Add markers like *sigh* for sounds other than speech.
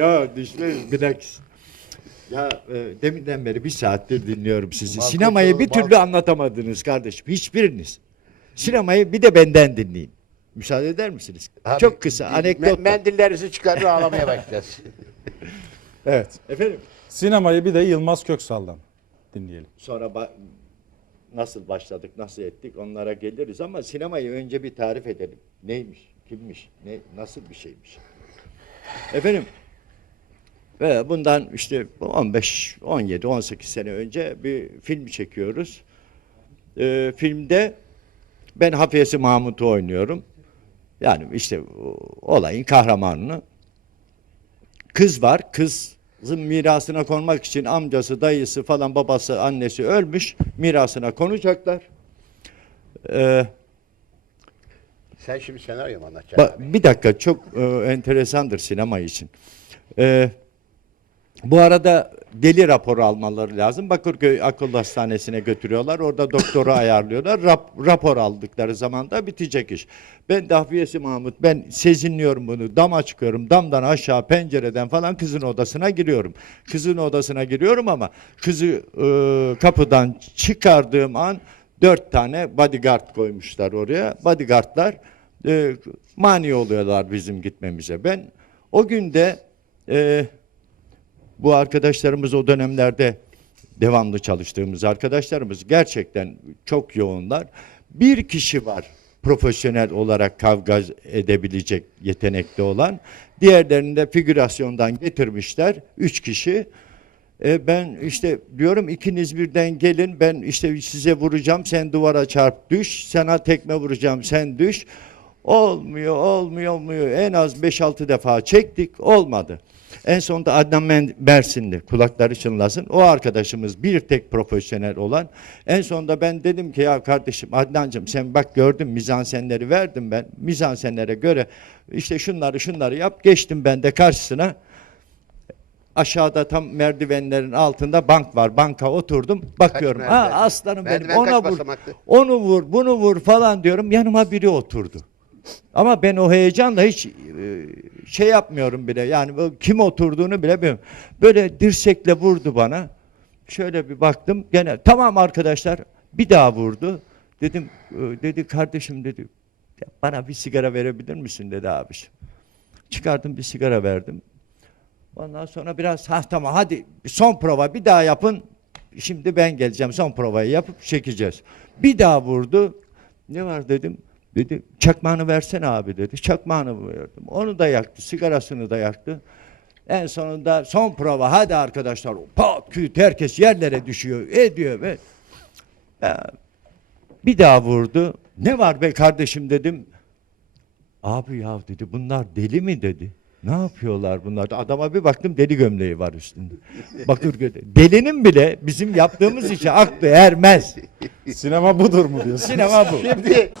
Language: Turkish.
Ya düşmeyiz bilakis. Ya e, deminden beri bir saattir dinliyorum sizi. Sinemayı bir türlü anlatamadınız kardeşim. Hiçbiriniz. Sinemayı bir de benden dinleyin. Müsaade eder misiniz? Abi, Çok kısa me- anekdot. mendillerinizi çıkarır ağlamaya başlayacağız. *laughs* Evet. Efendim Sinemayı bir de Yılmaz Köksal'dan dinleyelim. sonra ba- nasıl başladık, nasıl ettik onlara geliriz ama sinemayı önce bir tarif edelim. Neymiş, kimmiş, ne nasıl bir şeymiş. Efendim ve bundan işte 15, 17, 18 sene önce bir film çekiyoruz. Ee, filmde ben Hafiyesi Mahmut'u oynuyorum. Yani işte olayın kahramanını. Kız var. Kızın mirasına konmak için amcası, dayısı falan babası, annesi ölmüş. Mirasına konacaklar. Ee, Sen şimdi senaryo mu anlatacaksın? Ba- bir dakika çok e, enteresandır sinema için. E, bu arada deli raporu almaları lazım. Bakırköy Akıl Hastanesi'ne götürüyorlar. Orada doktoru *laughs* ayarlıyorlar. Rap- rapor aldıkları zaman da bitecek iş. Ben Dahviyesi Mahmut. Ben sezinliyorum bunu. Dama çıkıyorum. Damdan aşağı pencereden falan kızın odasına giriyorum. Kızın odasına giriyorum ama kızı e, kapıdan çıkardığım an dört tane bodyguard koymuşlar oraya. Bodyguardlar e, mani oluyorlar bizim gitmemize. Ben o günde e, bu arkadaşlarımız o dönemlerde devamlı çalıştığımız arkadaşlarımız gerçekten çok yoğunlar. Bir kişi var profesyonel olarak kavga edebilecek yetenekli olan. Diğerlerini de figürasyondan getirmişler. Üç kişi. E, ben işte diyorum ikiniz birden gelin ben işte size vuracağım sen duvara çarp düş sana tekme vuracağım sen düş. Olmuyor olmuyor olmuyor en az 5-6 defa çektik olmadı. En sonunda Adnan Mersinli kulakları çınlasın. O arkadaşımız bir tek profesyonel olan. En sonunda ben dedim ki ya kardeşim Adnancığım sen bak gördün mizansenleri verdim ben. Mizansenlere göre işte şunları şunları yap. Geçtim ben de karşısına. Aşağıda tam merdivenlerin altında bank var. Banka oturdum. Bakıyorum. Ha merdiven? aslanım benim. Merdiven Ona kaç vur. basamaklı? Onu vur, bunu vur falan diyorum. Yanıma biri oturdu. Ama ben o heyecanla hiç e, şey yapmıyorum bile. Yani kim oturduğunu bile bilmiyorum. Böyle dirsekle vurdu bana. Şöyle bir baktım. Gene tamam arkadaşlar. Bir daha vurdu. Dedim dedi kardeşim dedi. "ya Bana bir sigara verebilir misin dedi abiciğim. Çıkardım bir sigara verdim. Ondan sonra biraz ha tamam hadi son prova bir daha yapın. Şimdi ben geleceğim son provayı yapıp çekeceğiz. Bir daha vurdu. Ne var dedim. Dedi çakmağını versene abi dedi. Çakmağını verdim. Onu da yaktı. Sigarasını da yaktı. En sonunda son prova hadi arkadaşlar. Pat küt herkes yerlere düşüyor. Ediyor ve ya, bir daha vurdu. Ne var be kardeşim dedim. Abi ya dedi bunlar deli mi dedi. Ne yapıyorlar bunlar? Adama bir baktım deli gömleği var üstünde. Bakırköy'de. Delinin bile bizim yaptığımız işe aklı ermez. Sinema budur mu diyorsun? Sinema bu. Şimdi